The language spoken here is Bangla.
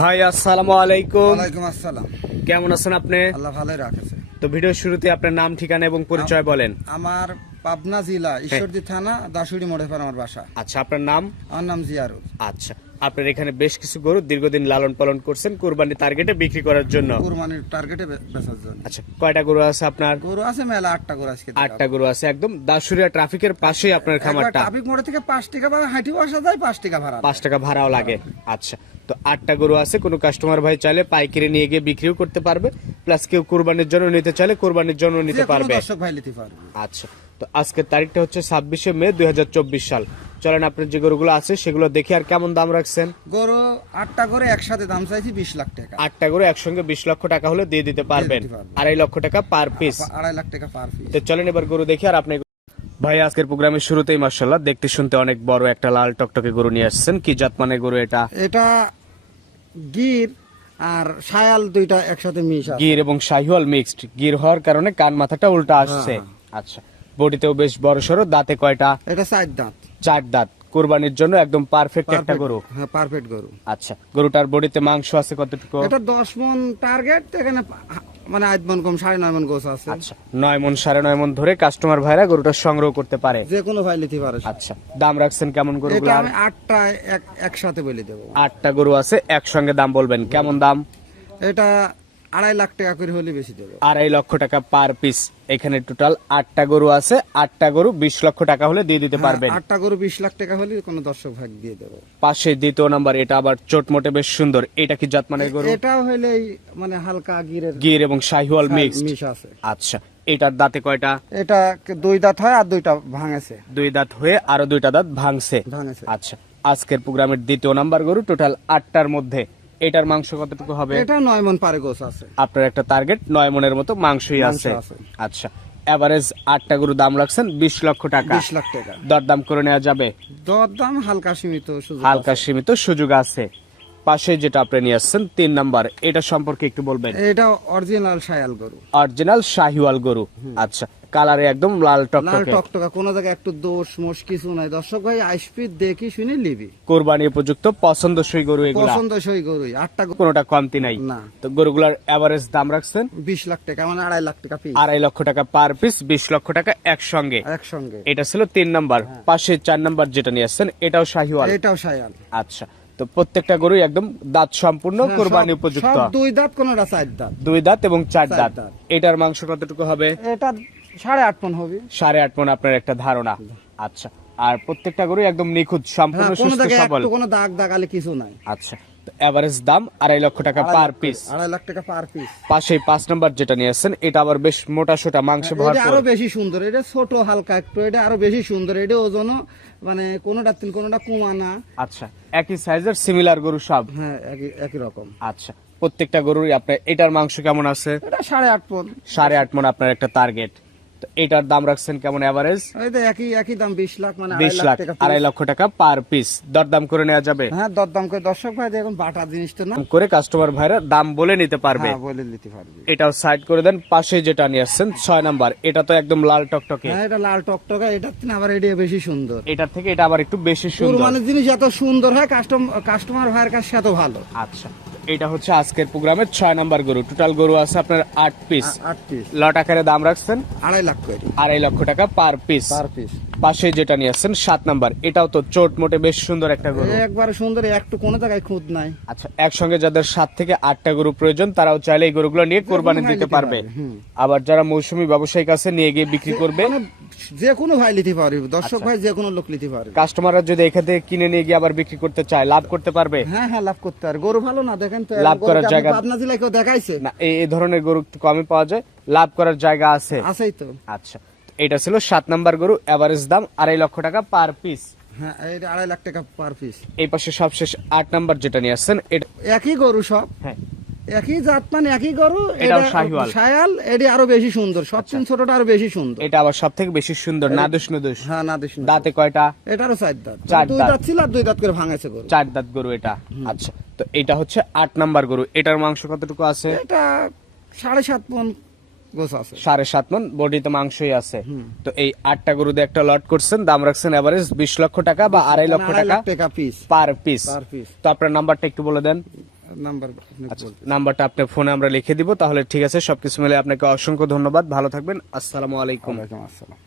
ভাই আসসালামু আলাইকুম। ওয়ালাইকুম আসসালাম। কেমন আছেন আপনি? আল্লাহ ভালোই রাখেছে। তো ভিডিও শুরুতে আপনার নাম ঠিকানা এবং পরিচয় বলেন। আমার পাবনা জেলা ঈশ্বরদী থানা দাসুড়ি মোড়ে পর আমার বাসা। আচ্ছা আপনার নাম? আমার নাম জিয়ারুল। আচ্ছা। আপনার এখানে বেশ কিছু গরু দীর্ঘদিন লালন পালন করছেন কোরবানি টার্গেটে বিক্রি করার জন্য। কুরবানির টার্গেটে বেচার জন্য। আচ্ছা কয়টা গরু আছে আপনার? গরু আছে মেলা আটটা গরু আজকে আটটা গরু আছে একদম দাসুরিয়া ট্রাফিকের পাশেই আপনার খামারটা। ট্রাফিক মোড়ে থেকে পাঁচ টাকা বা হাঁটিও আসা যায় পাঁচ টাকা ভাড়া পাঁচ টাকা ভাড়াও লাগে। আচ্ছা তো আটটা গরু আছে কোনো কাস্টমার ভাই চাইলে পাইকারি নিয়ে গিয়ে বিক্রিও করতে পারবে প্লাস কেউ কোরবানির জন্য নিতে চাইলে কোরবানির জন্য নিতে পারবে। দর্শক ভাই নিতে পারবে। আচ্ছা তো আজকের তারিখটা হচ্ছে ছাব্বিশে মে দুই হাজার চব্বিশ সাল। চলেন আপনার যে গরুগুলো আছে সেগুলো দেখে আর কেমন দাম রাখছেন? গরু আটটা করে একসাথে দাম চাইছি বিশ লাখ টাকা। আটটা গরু একসঙ্গে বিশ লক্ষ টাকা হলে দিয়ে দিতে পারবেন। আড়াই লক্ষ টাকা পার পিস আড়াই লাখ টাকা পার পিস তো চলেন এবার গরু দেখি আর আপনি ভাই আজকের প্রোগ্রামের শুরুতেই মার্শাল্লাহ দেখতে শুনতে অনেক বড় একটা লাল টকটকে গরু নিয়ে আসছেন। কি জাত মানে গরু এটা? এটা গির আর সায়াল দুইটা একসাথে মিশ গির এবং শাহিওয়াল মিক্সড গির হওয়ার কারণে কান মাথাটা উল্টা আসছে। আচ্ছা বডিতেও বেশ বড় সড়ো দাঁতে কয়টা? এটা চার দাঁত। চার দাঁত। কোরবানির জন্য একদম পারফেক্ট একটা গরু। হ্যাঁ পারফেক্ট গরু। আচ্ছা গরুটার বডিতে মাংস আছে কতটুকু? এটা দশ মন টার্গেট এখানে মানে আট মন কম সাড়ে নয় মন গোছ আছে। আচ্ছা নয় মন সাড়ে নয় মন ধরে কাস্টমার ভাইরা গরুটা সংগ্রহ করতে পারে। যে কোনো ভাই নিতে পারে। আচ্ছা দাম রাখছেন কেমন গরু এটা আমি আটটা এক একসাথে বলে দেবো। আটটা গরু আছে একসঙ্গে দাম বলবেন। কেমন দাম? এটা আড়াই লাখ টাকা করে হলে বেশি দেবো। আড়াই লক্ষ টাকা পার পিস। এখানে টোটাল আটটা গরু আছে। আটটা গরু বিশ লক্ষ টাকা হলে দিয়ে দিতে পারবেন। হ্যাঁ, আটটা গরু বিশ লাখ টাকা হলে কোনো দর্শক ভাগ দিয়ে দেবো। পাশে দ্বিতীয় নাম্বার এটা আবার চোটমোটে বেশ সুন্দর। এটা কি জাতমানের গরু? এটাও হইলে এই মানে হালকা গিরের গির এবং শাহিওয়াল মিক্স মিশ আছে। আচ্ছা এটার দাঁতে কয়টা? এটা দুই দাঁত হয় আর দুইটা ভাঙেছে। দুই দাঁত হয়ে আরও দুইটা দাঁত ভাঙছে। ভাঙেছে। আচ্ছা আজকের প্রোগ্রামের দ্বিতীয় নাম্বার গরু টোটাল আটটার মধ্যে। এটার মাংস কতটুকু হবে? এটা নয় মন পারে গোছ আছে। আপনার একটা টার্গেট নয় মনের মতো মাংসই আছে। আচ্ছা এভারেজ আটটা গরু দাম রাখছেন বিশ লক্ষ টাকা। বিশ লাখ টাকা। দরদাম করে নেওয়া যাবে? দর দাম হালকা সীমিত হালকা সীমিত সুযোগ আছে। পাশে যেটা আপনি নিয়ে আসছেন তিন নাম্বার এটা সম্পর্কে একটু বলবেন? এটা অরিজিনাল সায়াল গরু। অরিজিনাল শাহিওয়াল গরু। আচ্ছা কালারে একদম লাল লাল টকটকে কোনো জায়গায় একটু দোষ মোষ কিছু নাই। দর্শক ভাই আসবি দেখি শুনে লিবি। কোরবানি উপযুক্ত পছন্দসই গরু এগুলা। পছন্দ সই গরুই আটটা গরু- কোনোটা কমতি নাই। না। তো গরুগুলার এভারেজ দাম রাখছেন? বিশ লাখ টাকা মানে আড়াই লাখ টাকা পিস আড়াই লক্ষ টাকা পার পিস বিশ লক্ষ টাকা একসঙ্গে। একসঙ্গে। এটা ছিল তিন নাম্বার পাশে চার নাম্বার যেটা নিয়ে আসছেন এটাও শাহিওয়াল। এটাও সায়াল আচ্ছা তো প্রত্যেকটা গরুই একদম দাঁত সম্পূর্ণ হ্যাঁ, কোরবানি উপযুক্ত। দুই দাঁত কোনটা চার দাঁত। দুই দাঁত এবং চার দাঁত। এটার মাংস কতটুকু হবে? এটা সাড়ে আট মন হবে। সাড়ে আট মন আপনার একটা ধারণা। আচ্ছা আর প্রত্যেকটা গরু একদম নিখুঁত সম্পূর্ণ হ্যাঁ সুস্থ সবল। কোনো দাগ দাগ আলে কিছু নাই। আচ্ছা এভারেজ দাম আড়াই লক্ষ টাকা পার পিস আড়াই লাখ টাকা পার পিস পাশে পাঁচ নাম্বার যেটা নিয়ে আসছেন এটা আবার বেশ মোটা সোটা মাংস এটা ভরপুর। আরও বেশি সুন্দর এটা ছোট হালকা একটু এটা আরও বেশি সুন্দর এটা ওজনও মানে কোনোটা তিন কোনোটা কুমানা আচ্ছা একই সাইজের সিমিলার গরু সব। হ্যাঁ একই একই রকম। আচ্ছা প্রত্যেকটা গরুরই আপনার এটার মাংস কেমন আছে? এটা সাড়ে আট পন সাড়ে আট মন আপনার একটা টার্গেট এটার দাম রাখছেন কেমন তো একই একই দাম বিশ লাখ মানে বিশ লাখ আড়াই লক্ষ টাকা পার পিস দরদাম করে নেওয়া যাবে? হ্যাঁ দরদাম করে। দর্শক ভাই দেখুন বাটা জিনিস তো না? করে কাস্টমার ভাইরা দাম বলে নিতে পারবে। হ্যাঁ বলে নিতে পারবি। এটাও সাইড করে দেন পাশে যেটা নিয়ে আসছেন ছয় নাম্বার। এটা তো একদম লাল টকটকে। হ্যাঁ এটা লাল টকটকা এটা থেকে আবার এটা বেশি সুন্দর। এটার থেকে এটা আবার একটু বেশি সুন্দর। মানে জিনিস এত সুন্দর হয় কাস্টম কাস্টমার ভাইয়ের কাছে এত ভালো। আচ্ছা। এটা হচ্ছে আজকের প্রোগ্রামের ছয় নাম্বার গরু। টোটাল গরু আছে আপনার আট পিস আট পিস লট আকারে দাম রাখছেন? আড়াই লক্ষ আড়াই লক্ষ টাকা পার পিস পার পিস পাশে যেটা নিয়ে আসছেন সাত নাম্বার। এটাও তো চোট মোটে বেশ সুন্দর একটা গরু। একবার সুন্দর একটু কোনো জায়গায় খুঁত নাই। আচ্ছা একসঙ্গে যাদের সাত থেকে আটটা গরু প্রয়োজন তারাও চাইলে এই গরুগুলো নিয়ে কোরবানি দিতে পারবে। পারবে, আবার যারা মৌসুমী ব্যবসায়ীর কাছে নিয়ে গিয়ে বিক্রি করবে। মানে যে কোনো ভাই নিতে পারবে আচ্ছা। দর্শক ভাই যে কোনো লোক নিতে পারবে। কাস্টমাররা যদি এখান থেকে কিনে নিয়ে গিয়ে আবার বিক্রি করতে চায় লাভ করতে পারবে? হ্যাঁ হ্যাঁ লাভ করতে পারে গরু ভালো না দেখেন তো লাভ করার জায়গা- পাবনা জেলায় কেউ দেখাইছে? না এই ধরনের গরু কমই পাওয়া যায়। লাভ করার জায়গা আছে। আছেই তো। আচ্ছা। এটা ছিল সাত নাম্বার গরু এভারেজ দাম আড়াই লক্ষ টাকা পার পিস হ্যাঁ এটা আড়াই লাখ টাকা পার পিস এই পাশে সবশেষ আট নাম্বার যেটা নিয়ে আসছেন এটা একই গরু সব? হ্যাঁ। একই জাত মানে একই গরু? এটা শাহিওয়াল। শায়াল এটি আরও বেশি সুন্দর। সবচেয়ে ছোটটা আরও বেশি সুন্দর। এটা আবার সব থেকে বেশি সুন্দর নাদুস নুদুস। হ্যাঁ দাঁতে কয়টা? এটারও চার দাঁত। চার দাঁত। ছিল আর দুই দাঁত করে গরু। চার দাঁত গরু এটা। আচ্ছা তো এটা হচ্ছে আট নাম্বার গরু। এটার মাংস কতটুকু আছে? এটা সাড়ে সাত আছে সাড়ে সাত মন বডিতে মাংসই আছে। তো এই আটটা গরুতে একটা লট করছেন দাম রাখছেন এভারেজ বিশ লক্ষ টাকা বা আড়াই লক্ষ টাকা পার পিস তো আপনার নাম্বারটা একটু বলে দেন। নাম্বারটা আপনার ফোনে আমরা লিখে দিব তাহলে ঠিক আছে সবকিছু মিলে আপনাকে অসংখ্য ধন্যবাদ ভালো থাকবেন আসসালামু আলাইকুম। আসসালাম।